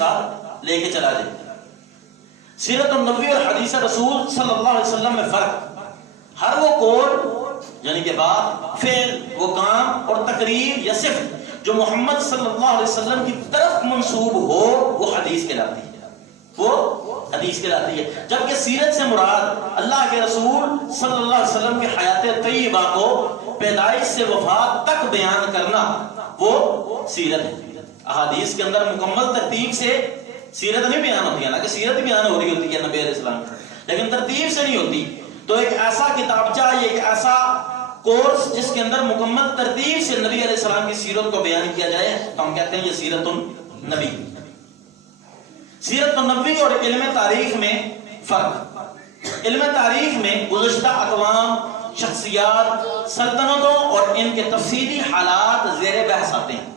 ساتھ لے کے چلا جائے۔ سیرت النبوی اور حدیث رسول صلی اللہ علیہ وسلم میں فرق، ہر وہ قول یعنی کہ بات، فعل، وہ کام اور تقریر یا صفت جو محمد صلی اللہ علیہ وسلم کی طرف منسوب ہو وہ حدیث کہلاتی ہے، وہ حدیث کہلاتی ہے۔ جبکہ سیرت سے مراد اللہ کے رسول صلی اللہ علیہ وسلم کی حیات طیبہ کو پیدائش سے وفات تک بیان کرنا وہ سیرت ہے۔ احادیث کے اندر مکمل ترتیب سے سیرت نہیں بیان ہوتی ہے، نا کہ سیرت بیان ہو رہی ہوتی ہے نبی علیہ السلام، لیکن ترتیب سے نہیں ہوتی۔ تو ایک ایسا کتابچہ یا ایک ایسا کورس جس کے اندر مکمل ترتیب سے نبی علیہ السلام کی سیرت کو بیان کیا جائے تو ہم کہتے ہیں یہ سیرت النبی۔ سیرت النبی اور علم تاریخ میں فرق، علم تاریخ میں گزشتہ اقوام، شخصیات، سلطنتوں اور ان کے تفصیلی حالات زیر بحث آتے ہیں،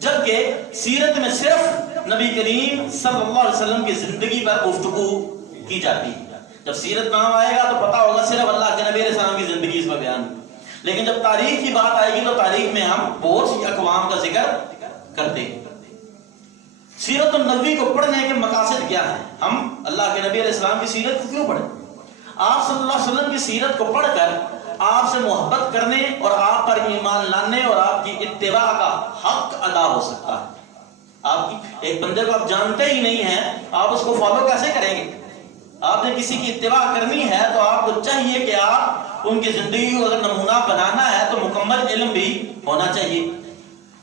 جبکہ سیرت میں صرف نبی کریم صلی اللہ علیہ وسلم کی زندگی پر گفتگو کی جاتی ہے۔ جب سیرت نام آئے گا تو پتا ہوگا صرف اللہ کے نبی علیہ السلام کی زندگی اس میں بیان، لیکن جب تاریخ کی بات آئے گی تو تاریخ میں ہم بہت سی اقوام کا ذکر کرتے ہیں۔ سیرت النبی کو پڑھنے کے مقاصد کیا ہیں؟ ہم اللہ کے نبی علیہ السلام کی سیرت کو کیوں پڑھیں؟ آپ صلی اللہ علیہ وسلم کی سیرت کو پڑھ کر آپ سے محبت کرنے اور آپ پر ایمان لانے اور آپ کی اتباع کا حق ادا ہو سکتا ہے۔ آپ کی ایک بندے کو آپ جانتے ہی نہیں ہیں، آپ اس کو فالو کیسے کریں گے؟ آپ نے کسی کی اتباع کرنی ہے تو آپ کو چاہیے کہ آپ ان کی زندگی کو اگر نمونہ بنانا ہے تو مکمل علم بھی ہونا چاہیے۔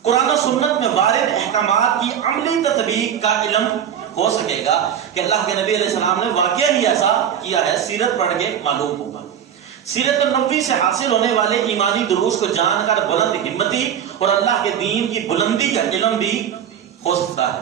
قرآن و سنت میں وارد احکامات کی عملی تطبیق کا علم ہو سکے گا کہ اللہ کے نبی علیہ السلام نے واقعہ ہی ایسا کیا ہے، سیرت پڑھ کے معلوم ہوگا۔ سیرت النبوی سے حاصل ہونے والے ایمانی دروس کو جان کر بلند ہمتی اور اللہ کے دین کی بلندی کا علم بھی ہو سکتا ہے۔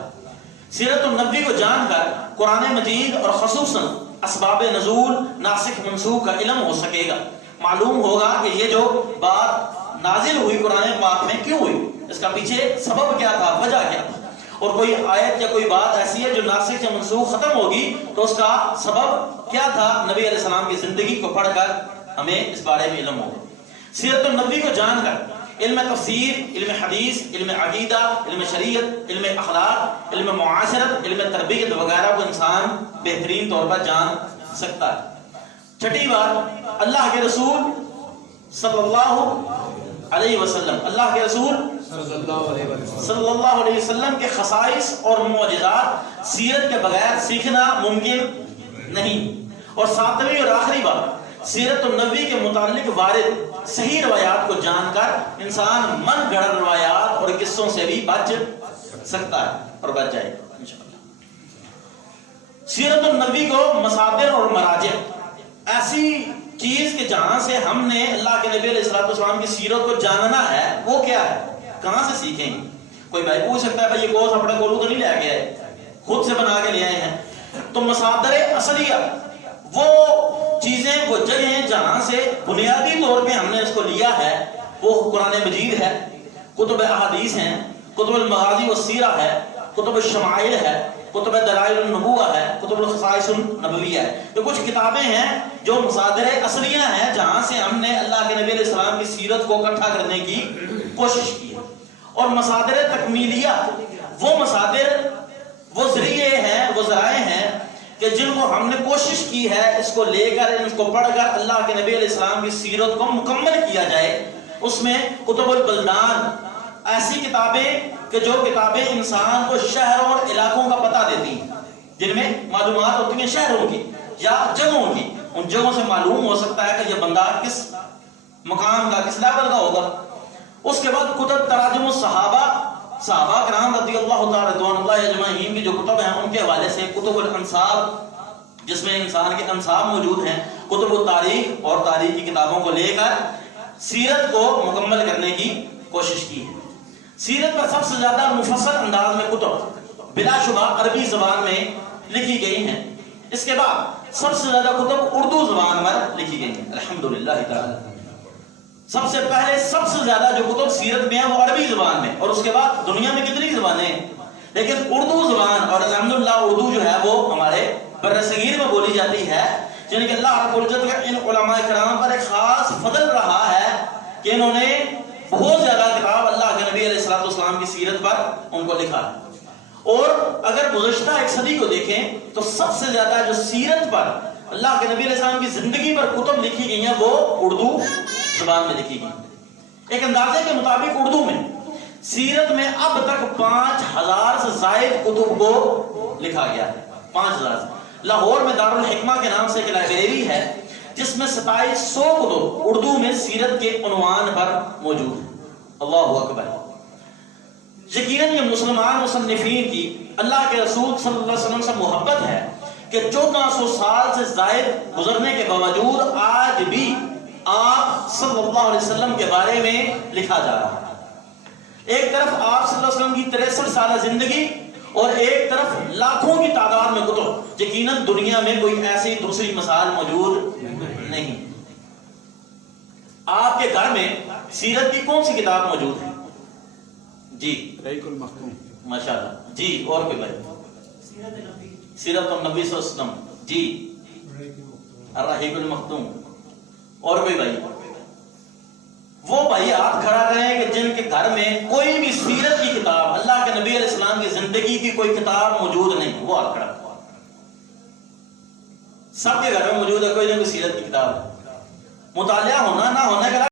سیرت النبوی کو جان کر قرآن مجید اور خصوصاً اسباب نزول، ناسخ منسوخ کا علم ہو سکے گا۔ معلوم ہوگا کہ یہ جو بات نازل ہوئی قرآن پاک میں کیوں ہوئی، اس کا پیچھے سبب کیا تھا، وجہ کیا تھا، اور کوئی آیت یا کوئی بات ایسی ہے جو ناسخ یا منسوخ ختم ہوگی تو اس کا سبب کیا تھا۔ نبی علیہ السلام کی زندگی کو پڑھ کر ہمیں اس بارے میں علم ہوگا۔ سیرت النبی کو جان کر علم تفسیر، علم حدیث، علم عقیدہ، علم شریعت، علم اخلاق، علم معاشرت، علم تربیت وغیرہ کو انسان بہترین طور پر جان سکتا ہے۔ چھٹی بات، اللہ کے رسول صلی اللہ علیہ وسلم، اللہ کے رسول صلی اللہ علیہ وسلم کے خصائص اور معجزات سیرت کے بغیر سیکھنا ممکن نہیں۔ اور ساتویں اور آخری بات، سیرت النبی کے متعلق وارد صحیح روایات کو جان کر انسان من گھڑت روایات اور قصوں سے بھی بچ سکتا ہے اور بچ جائے گا انشاءاللہ۔ سیرت النبی کو مصادر اور مراجع، ایسی چیز کہ جہاں سے ہم نے اللہ کے نبی علیہ السلام کی سیرت کو جاننا ہے وہ کیا ہے، کہاں سے سیکھیں گے؟ کوئی بھائی پوچھ سکتا ہے بھائی یہ کورس اپنے کولو تو نہیں لے کے آئے، خود سے بنا کے لے آئے ہیں؟ تو مصادر اصلیہ وہ چیزیں، وہ جگہیں جہاں سے بنیادی طور پہ ہم نے اس کو لیا ہے وہ قرآن مجید ہے، کتب احادیث ہیں، کتب المغازی والسیرہ ہے، کتب الشمائل ہے، کتب دلائل النبوہ ہے، کتب الخصائص النبویہ ہے۔ یہ کچھ کتابیں ہیں جو مصادر اصلیہ ہیں جہاں سے ہم نے اللہ کے نبی علیہ السلام کی سیرت کو اکٹھا کرنے کی کوشش کی ہے۔ اور مصادر تکمیلیہ وہ مصادر، وہ ذریعے ہیں، وہ ذرائع ہیں کہ جن کو ہم نے کوشش کی ہے اس کو لے کر، اس کو پڑھ کر اللہ کے نبی علیہ السلام کی سیرت کو مکمل کیا جائے۔ اس میں کتب البلدان، ایسی کتابیں کہ جو کتابیں انسان کو شہروں اور علاقوں کا پتہ دیتی ہیں، جن میں معلومات ہوتی ہیں شہروں کی یا جگہوں کی، ان جگہوں سے معلوم ہو سکتا ہے کہ یہ بندہ کس مقام کا، کس لیول کا ہوگا۔ اس کے بعد کتب تراجم الصحابہ، صحابہ کرام رضی اللہ تعالی رضوان اللہ اجمعین کی جو کتب ہیں ان کے حوالے سے، کتب الانصاب جس میں انسان کے انصاب موجود ہیں، کتب التاریخ اور تاریخ کی کتابوں کو لے کر سیرت کو مکمل کرنے کی کوشش کی ہے۔ سیرت پر سب سے زیادہ مفصل انداز میں کتب بلا شبہ عربی زبان میں لکھی گئی ہیں۔ اس کے بعد سب سے زیادہ کتب اردو زبان میں لکھی گئی ہیں الحمدللہ تعالی۔ سب سے پہلے سب سے زیادہ جو کتب سیرت میں ہیں وہ عربی زبان میں، اور اس کے بعد دنیا میں کتنی زبانیں ہیں، لیکن اردو زبان، اور الحمدللہ اردو جو ہے وہ ہمارے برصغیر میں بولی جاتی ہے، یعنی کہ اللہ رب العزت کا ان علماء کرام پر ایک خاص فضل رہا ہے کہ انہوں نے بہت زیادہ کتاب اللہ کے نبی علیہ السلام کی سیرت پر ان کو لکھا ہے۔ اور اگر گزشتہ ایک صدی کو دیکھیں تو سب سے زیادہ جو سیرت پر اللہ کے نبی علیہ السلام کی زندگی پر کتب لکھی گئی ہیں وہ اردو زبان میں لکھی گئی۔ ایک اندازے کے مطابق اردو میں سیرت میں اب تک 5000 سے زائد کتب کو لکھا گیا ہے۔ 5000 سے۔ لاہور میں دارالحکمہ کے نام سے ایک لائبریری ہے جس میں 2700 کتب اردو میں سیرت کے عنوان پر موجود ہیں۔ اللہ اکبر۔ یقیناً یہ مسلمان مصنفین کی اللہ کے رسول صلی اللہ علیہ وسلم سے محبت ہے کہ 1400 سال سے زائد گزرنے کے باوجود آج بھی آپ صلی اللہ علیہ وسلم کے بارے میں لکھا جا رہا ہے۔ ایک طرف آپ صلی اللہ علیہ وسلم کی 63 سالہ زندگی اور ایک طرف لاکھوں کی تعداد میں کتب۔ یقیناً دنیا میں کوئی ایسی دوسری مثال موجود نہیں۔ آپ کے گھر میں سیرت کی کون سی کتاب موجود ہے؟ جی رحیق المختوم۔ ماشاءاللہ۔ جی اور کوئی بھائی؟ سیرت النبی صلی اللہ علیہ وسلم۔ جی الرحیق المختوم۔ اور کوئی بھائی؟ وہ بھائی ہاتھ کھڑا کریں کہ جن کے گھر میں کوئی بھی سیرت کی کتاب، اللہ کے نبی علیہ السلام کی زندگی کی کوئی کتاب موجود نہیں، وہ ہاتھ کھڑا۔ سب کے گھر میں موجود ہے کوئی نہ کوئی سیرت کی کتاب۔ مطالعہ ہونا نہ ہونا